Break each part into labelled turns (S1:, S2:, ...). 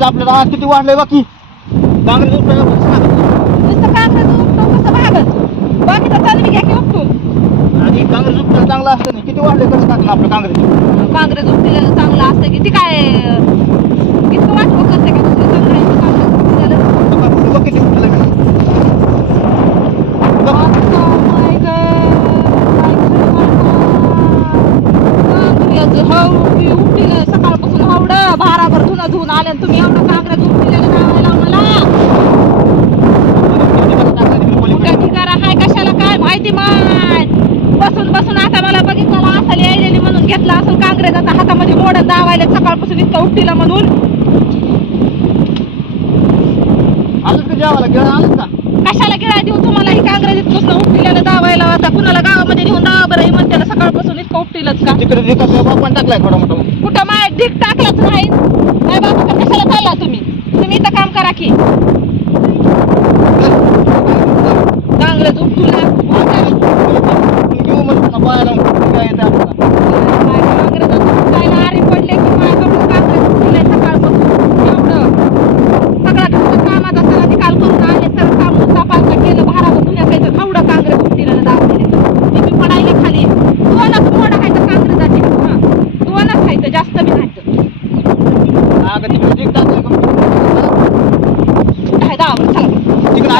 S1: काँग्रेस आपल्याला आज किती वाढलंय बाकी? काँग्रेस उपटायला.
S2: नुसतं काँग्रेस उपटून कसं भागत बाकीचं चालू घ्या की उपटून.
S1: आणि काँग्रेस उपटायला चांगलं असतं नाही किती वाढलंय कसं टाकलं आपलं काँग्रेस
S2: काँग्रेस उपटिलेलं चांगलं असतं की ती काय अं, इतकं वाटवं करते का दुसरं चांगलं आहे का काँग्रेस उपटिलेलं?
S1: बघ किती
S2: काय उपटिलं हवडं धुणं धुवून आले तुम्ही एवढं काँग्रेस उपटिलेलं नावायला मला कुठं ठिकाणा हाय कशाला काय माहिती माय बसून बसून आता मला बघितलं असेल यायलेली म्हणून घेतला असेल काँग्रेस आता हातामध्ये मोडत दावायला सकाळपासून इतकं उठतीला म्हणून.
S1: आलंच का जेवायला? गिळा आलंच का?
S2: कशाला गिळा देऊ तुम्हाला? ही काँग्रेस इतकं उपटिल्याला दावायला आता कुणाला गावामध्ये नेऊन दावा बरं ही म्हणते सकाळपासून इतकं उपटिलच का?
S1: तिकडे बापान टाकलाय थोडा मोठा.
S2: कुठं माय ढीक टाकलाच नाही. काय बाबा कशाला चालला तुम्ही? तुम्ही इथं काम करा की काँग्रेस उपटूला
S1: घेऊ म्हणतो ना बायाला काय येतं आपल्याला
S2: काय काँग्रेस उपटायला आरे पडले की माय बाबा काँग्रेस उपटलंय सकाळपासून एवढं सगळा तुमचं कामाचा सगळा निकाल करून आले सर काम तपासलं केलं भारावर दुनियाचं थोडं काँग्रेस उपटीला दाखवले ते मी पडायले खाली दोनच मोड आहे तर काँग्रेसाचे हा दोनच आहे तर जास्त बी नाही तर.
S1: अगं तिकडे ढीग टाकलाय का?
S2: कुठं आहे दावा चला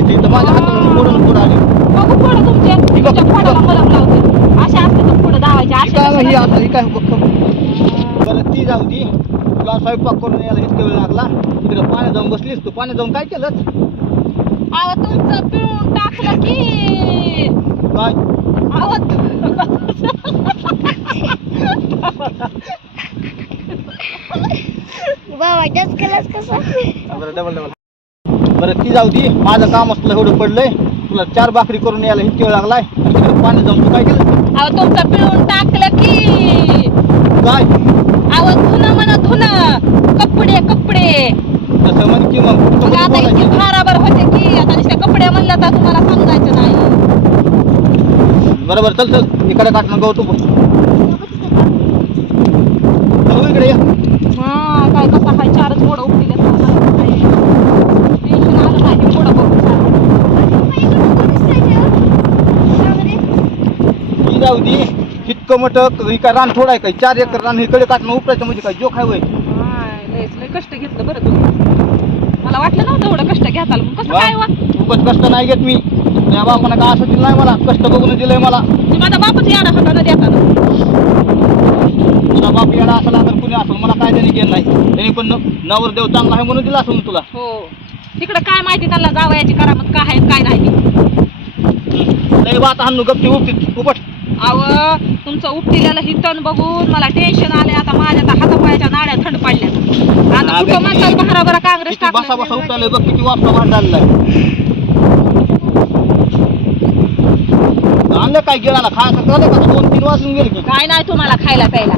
S1: यायची. तर माझ्या हाताला मोडून पुढं आली.
S2: बघू पुढं तुमच्या तुमच्या फोडाला मलम लावते. असे असते तर पुढं धावायचे
S1: ही काय ही
S2: असे
S1: आता ही काय. बरं ती जाऊ दी. तुला स्वयंपाक करून यायला इतका वेळ लागला. तिकडे पाण्यात जाऊन बसलीस तू. पाण्यात जाऊन काय केलं
S2: अहो तुमचं पिळून टाकलं की.
S1: काय?
S2: अहो
S3: बाबा जास्त केलास कसा?
S1: बरं डबल डबल बरं ती जाऊ दी. माझं काम असलं एवढं पडलंय. तुला चार भाकरी करून यायला इतका वेळ लागलाय. पाण्यात जाऊन तू काय केलं?
S2: अहो तुमचं पिळून टाकलं की.
S1: काय?
S2: अहो धुणं म्हणा धुणं. कपडे कपडे.
S1: तसं म्हण की मग. तू
S2: मग आता इतकी
S1: बोलायची.
S2: भाराभर होते की आता नुसते कपडे म्हणलं तर तुम्हाला समजायचं नाही.
S1: बरोबर चल चल. इकडे काटणं गहू तू इकडे ये.
S2: हा काय कसं काय चारच मोडं उठलेले टेन्शन आलं नाही मोडं बघून
S1: जाऊ दी इतकं मोठं ही काय रान थोडं आहे काय? चार एकर रान इकडे काटणं उपटायचं म्हणजे काय? जोक आहे वय
S2: हाय, लयच लय कष्ट घेतलं बरं तुम्ही. मला वाटलं नव्हतं एवढं कष्ट घ्याल कसं काय वा?
S1: खूपच कष्ट नाही घेत मी. या बापानं का असं दिलं नाही मला? कष्ट बघून दिलंय मला.
S2: माझा बापच याडा होता ना देताना.
S1: तुझा बाप येणार असला तर कुणी असेल मला काय त्यांनी केलं नाही. त्यांनी पण न- नवरदेव चांगला आहे म्हणून दिला असेल तुला.
S2: हो. तिकडं काय माहिती त्यांना जावयाची करामत काय आहे काय नाही.
S1: नाही बा आता हाणू गपची उपटीत उपट.
S2: अव तुमचं उपटिल्याला ही तण बघून मला टेन्शन आले आता माझ्या तर हातापायाच्या नाड्या थंड पडल्या आता कुठं म्हणतात बहारा बरा काँग्रेस
S1: किती बसा बसा
S2: टाकलं.
S1: उठालंय बघ किती वापसा भांडायला आणलं काय गिळाला? खायचं कळलं का? दोन तीन वाजून गेले की.
S2: काय नाही तुम्हाला खायला प्यायला.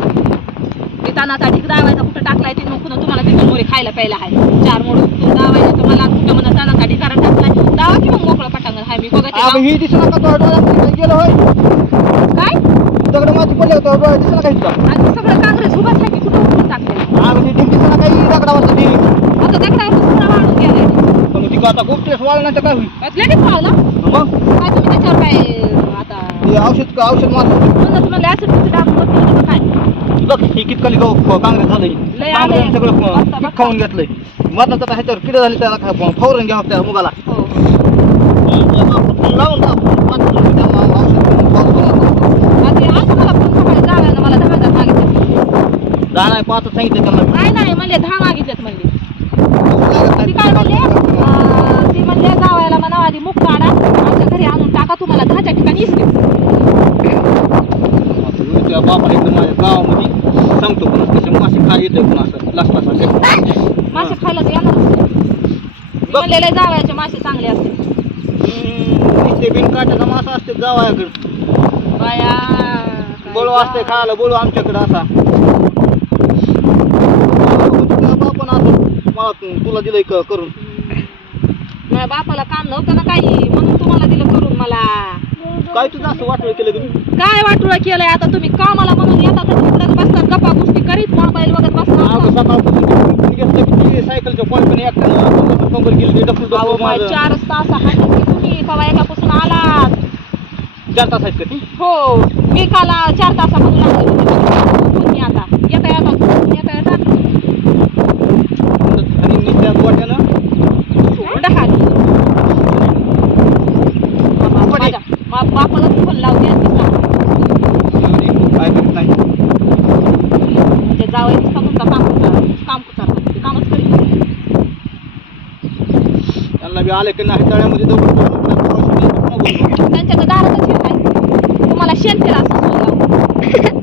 S2: पितानाचा ढीक दावायचा कुठं टाकलाय ते नको तुम्हाला तिथं मोरी खायला प्यायला आहे. चार मोड दावायला तुम्हाला कुठं म्हणा तानाचा ढिकारण टाकलाय दावा की मग मोकळं पटांगण? हाय मी बघते.
S1: ही तो गेलं होय.
S2: काय?
S1: दगड माती पडले होते डोळ्यात
S2: आणि सगळं काँग्रेस उभाच आहे की कुठं उपटून टाकले
S1: अगं ती दिसू नका ही दगडावरचं ती
S2: आता दगडावर सगळं वाढून गेलाय?
S1: पण ती का आता गोष्टी वाळण्याचं काय होईल?
S2: लगेच
S1: मग?
S2: काय तुम्ही त्याच्यावर काय आता
S1: हे औषध औषध मारलं?
S2: म्हणून तुम्हाला ऍसिड डाग होतं का काय?
S1: बघ हे कितकाली गहू काँग्रेस झालंय.
S2: लय आलंय.
S1: काँग्रेस सगळं
S2: बघता,
S1: पीक
S2: बघता.
S1: खाऊन घेतलंय. आता ह्याच्यावर किडे झाली त्याला काय फौरन घ्या त्या मुगाला.
S2: हो.
S1: लावून टाक. पाच किलो औषध करून पाऊस पडला.
S2: आता आज मला फोन सकाळी जायला मला दहा हजार मागितले
S1: दहा नाही पाच सांगितलं त्यांना
S2: नाही नाही म्हणले दहा मागितलेत म्हणले. ती काय म्हणले? अं, ती म्हणले जावायला म्हणा आधी मुख काढा आमच्या घरी आणून टाका तुम्हाला दहाच्या ठिकाणी इसके
S1: तुझ्या बापाला इकडे माझ्या गावामध्ये सांगतो पण कसं मासे खा येतं पण असं
S2: मासे खायला तर येणार. म्हणलेले जावयाचे मासे चांगले असते.
S1: ते बिन काट्याचा मासा असते जावायाकडे.
S2: बाया
S1: बोळू असते खायला बोळू आमच्याकडे असा आपण आता मला तुला दिलंय क- करून.
S2: माझ्या बापाला काम नव्हतं ना काही म्हणून तुम्हाला दिलं करून मला.
S1: काय तुझं असं वाटलं केलं तुम्ही?
S2: काय वाटोळं केलंय आता तुम्ही? कामाला म्हणून येतात आणि तिकडं बसतात गप्पा गोष्टी करीत मोबाईल बघत बसतात.
S1: सकाळपासून तुम्ही घेतलं की ते सायकलच्या पॉईंटने एकट्यानं कंबर गेली ते डफल
S2: अहो
S1: डफल
S2: माझे
S1: माझं
S2: चारच तास की तुम्ही एकापासून आलात?
S1: चार तास आहेत का ती?
S2: हो मी काल चार तासापासून लागले होते. तुम्ही आता येता येता
S1: आणि नुसत्या वाट्यानं
S2: डहाल माझ्या मा- बापाला फोन लावते आणि मी सांगते.
S1: आणि काय करीत नाही
S2: ते जावं नुसता तुमचा काम कुचार काम कुचार ते कामच करीत नाही.
S1: त्यांना बी आले की नाही तळ्यामध्ये दगड
S2: तर दारातच शेण आहे. तुम्हाला शेण फिरा असं सोडलं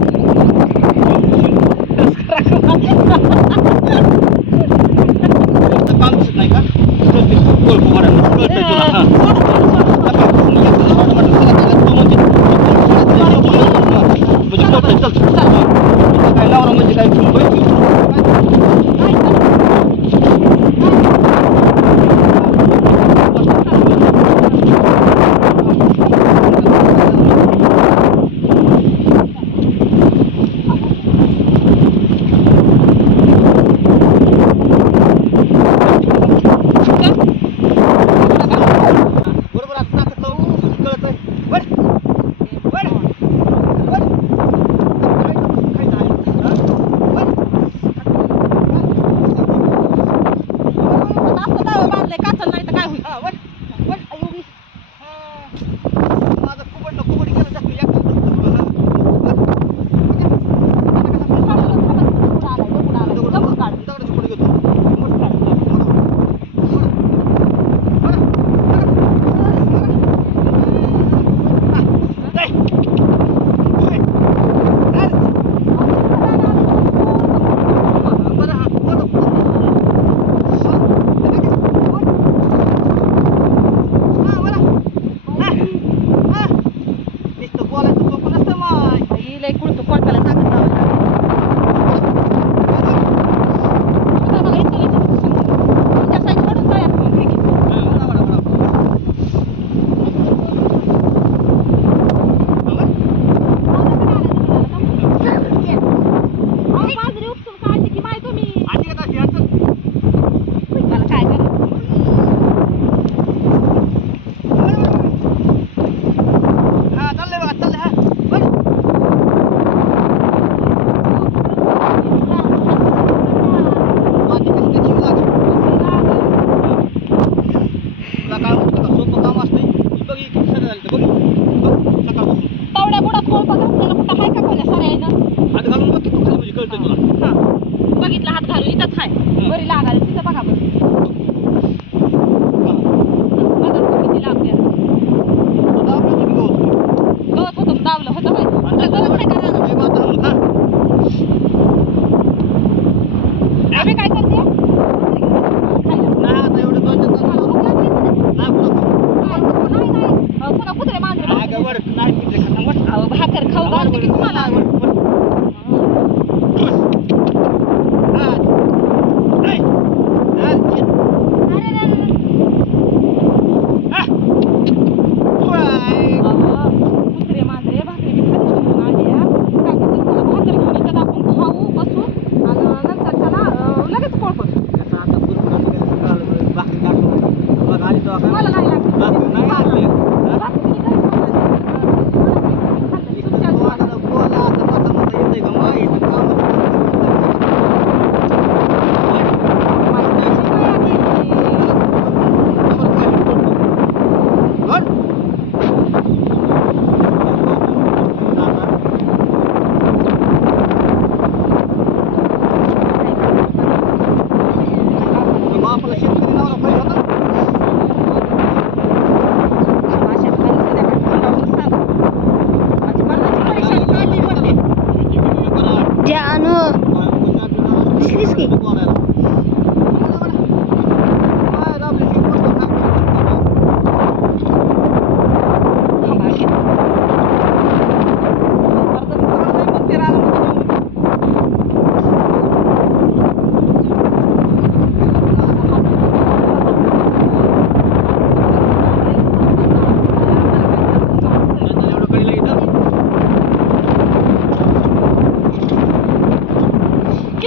S1: हाय का कोण्या आहे हात घालून बघ बघितला हात घालून इथंच हाय. बरी लागायला तिथं बघा बरं.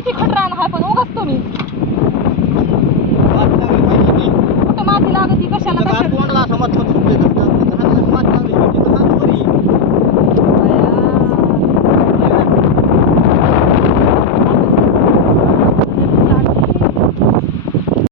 S1: तिखट रान हा पण उगाच तुम्ही कुठं
S2: माती लागत
S1: ती
S2: कशाला
S1: कशाला